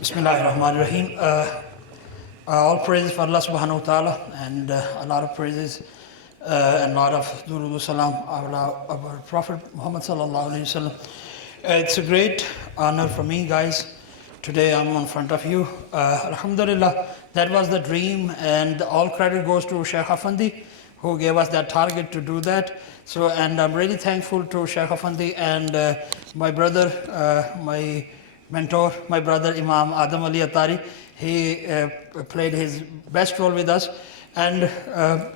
Bismillahirrahmanirrahim. All praises for Allah subhanahu wa ta'ala, and a lot of praises and a lot of durood salam our Prophet Muhammad sallallahu alayhi wasallam. It's a great honor for me, guys. Today I'm in front of you. Alhamdulillah, that was the dream, and all credit goes to Sheikh Afandi, who gave us that target to do that. So, and I'm really thankful to Sheikh Afandi and my brother, my mentor, my brother Imam Adam Ali Tariq. He played his best role with us. And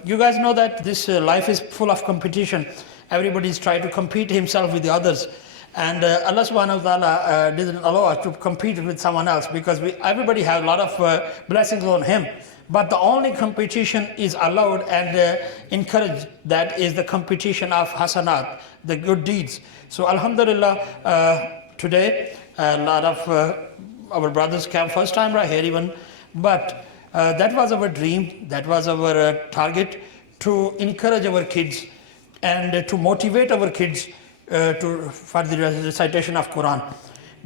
you guys know that this life is full of competition. Everybody's trying to compete himself with the others. And Allah subhanahu wa ta'ala didn't allow us to compete with someone else, because everybody has a lot of blessings on him. But the only competition is allowed and encouraged, that is the competition of hasanat, the good deeds. So alhamdulillah, today a lot of our brothers came first time right here even. But that was our dream, that was our target, to encourage our kids and to motivate our kids for the recitation of Quran.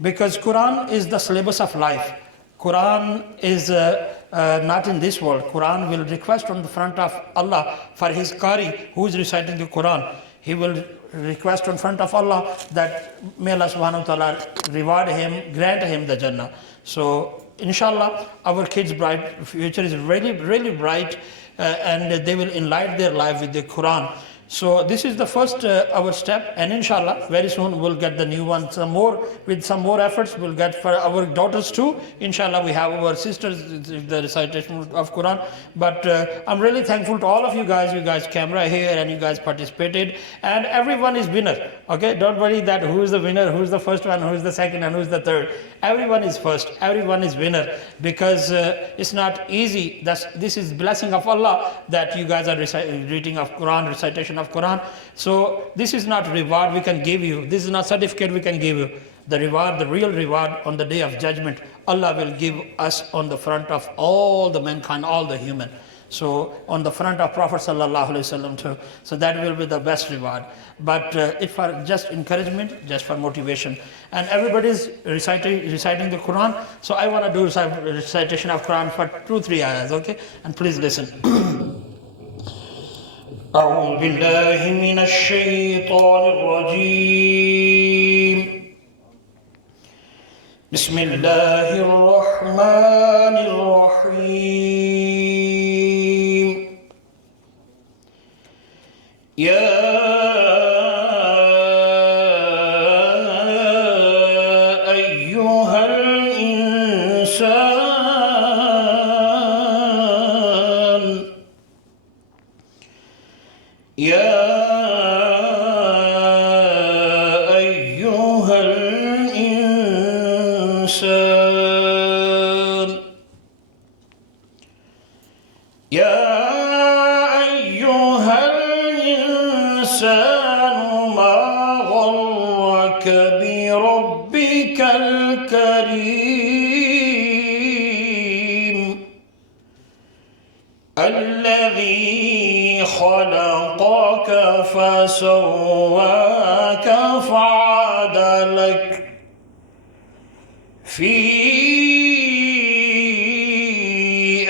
Because Quran is the syllabus of life. Quran is not in this world. Quran will request on the front of Allah for his Qari who is reciting the Quran. He will request in front of Allah that may Allah subhanahu wa ta'ala reward him, grant him the Jannah. So inshallah, our kids' bright future is really, really bright, and they will enlighten their life with the Quran. So this is the first our step, and inshallah very soon we'll get the new one. With some more efforts we'll get for our daughters too. Inshallah, we have our sisters, the recitation of Quran. But I'm really thankful to all of you guys. You guys came right here and you guys participated, and everyone is winner. Okay, don't worry that who is the winner, who is the first one, who is the second, and who is the third. Everyone is first, everyone is winner, because it's not easy. This is blessing of Allah that you guys are reading of Quran, recitation of Quran. So this is not reward we can give you. This is not certificate we can give you. The reward, the real reward on the day of judgment, Allah will give us on the front of all the mankind, all the human. So on the front of Prophet sallallahu alaihi wasallam too. So that will be the best reward. But if for just encouragement, just for motivation, and everybody's reciting the Quran. So I want to do recitation of Quran for 2-3 ayahs, okay? And please listen. أعوذ بالله من الشيطان الرجيم بسم الله الرحمن الرحيم يا أيها الإنسان يا أيها الإنسان يا أيها الإنسان ما غرك بربك الكريم الذي خلقك فسواك فعدلك في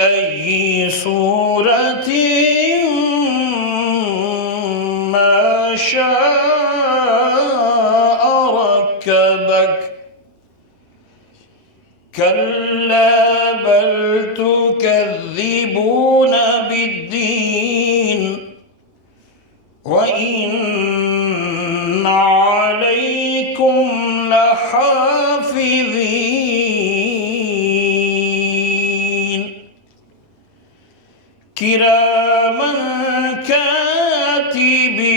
أي صورة ما شاء ركبك كلا بل تكذبون بالدين وإن عليكم لحافظين كراما كاتبين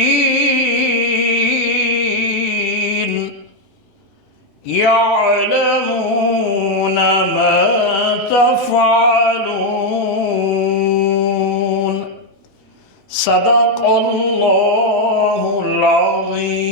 يعلمون ما تفعلون صدق الله العظيم.